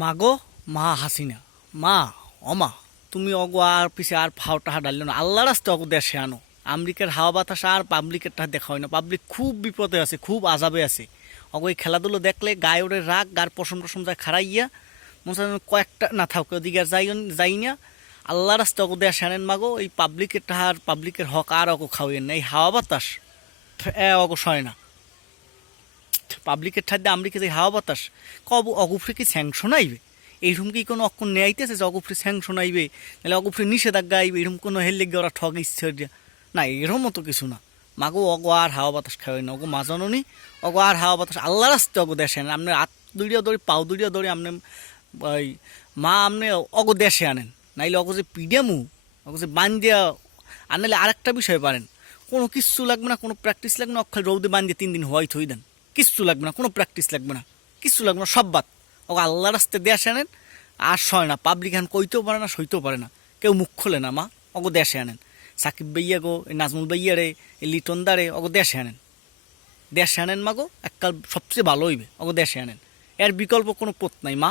মা গো মা হাসিনা। মা, অমা, তুমি অগো আর পিছে আর ফাও টাহা ডালিল না। আল্লাহ রাস্তে অগো দেশে আনো। আমেরিকার হাওয়া বাতাস আর পাবলিকের টাহা দেখা হয় না। পাবলিক খুব বিপদে আছে, খুব আজাবে আছে। অগো এই খেলাধুলো দেখলে গায়ে ওরে রাগ, গার পশম টসম যায় খারাইয়া মনে কয়েকটা না থাক ওদিকে যাই যাই না। আল্লাহ রাস্তে অগো দেশে আনেন মাগো, এই পাবলিকের টাহার পাবলিকের হক আর অগো খাওয়েন না। এই হাওয়া বাতাস এ অগো সয় না। পাবলিকের ঠাদ্দে আমরিকে যে হাওয়া বাতাস, কব অগুফরে কি স্যাংশন আইবে? এইরকম কি কোনো অক্ষণ নেয়াইতেছে যে অগুফরে স্যাংশন আইবে? নাহলে অগুফরে নিষেধাজ্ঞা আইবে? এরকম কোনো হেললে গিয়ে ওরা ঠগ ইচ্ছে দিয়া। না, এরকম মতো কিছু না। মাগো অগো আর হাওয়া বাতাস খাওয়াই না অগো মাজননি অগো আর হাওয়া বাতাস আল্লাহ রাস্তে অগো দেশে আনেন। আপনার হাত দুড়িয়া দড়ি পাও দুড়িয়া দড়ি আপনি ওই মা আপনি অগো দেশে আনেন। নাইলে অগো যে পিডিয়ামু, অগো যে বান্দিয়া আনলে আরেকটা বিষয় পারেন। কোনো কিচ্ছু লাগবে না, কোনো প্র্যাকটিস লাগবে না, অক্ষয় রৌদে বান্ধিয়ে তিন দিন হোয়াইট হই দেন কিচ্ছু লাগবে না, কোনো প্র্যাকটিস লাগবে না, কিচ্ছু লাগবে না, সব বাদ। ও আল্লাহ রাস্তে দেয়া আনেন, আর সয় না পাবলিক হ্যান কইতেও পারে না, সইতেও পারে না। কেউ মুখ খোলে না, মা অগো দেশে আনেন। সাকিব বাইয়া গো নাজমুল বইয়া রে লিটন দারে অগো দেশে আনেন। দেশে আনেন মা গো এককাল সবচেয়ে ভালো হইবে অগো দেশে আনেন। এর বিকল্প কোনো পথ নাই, মা।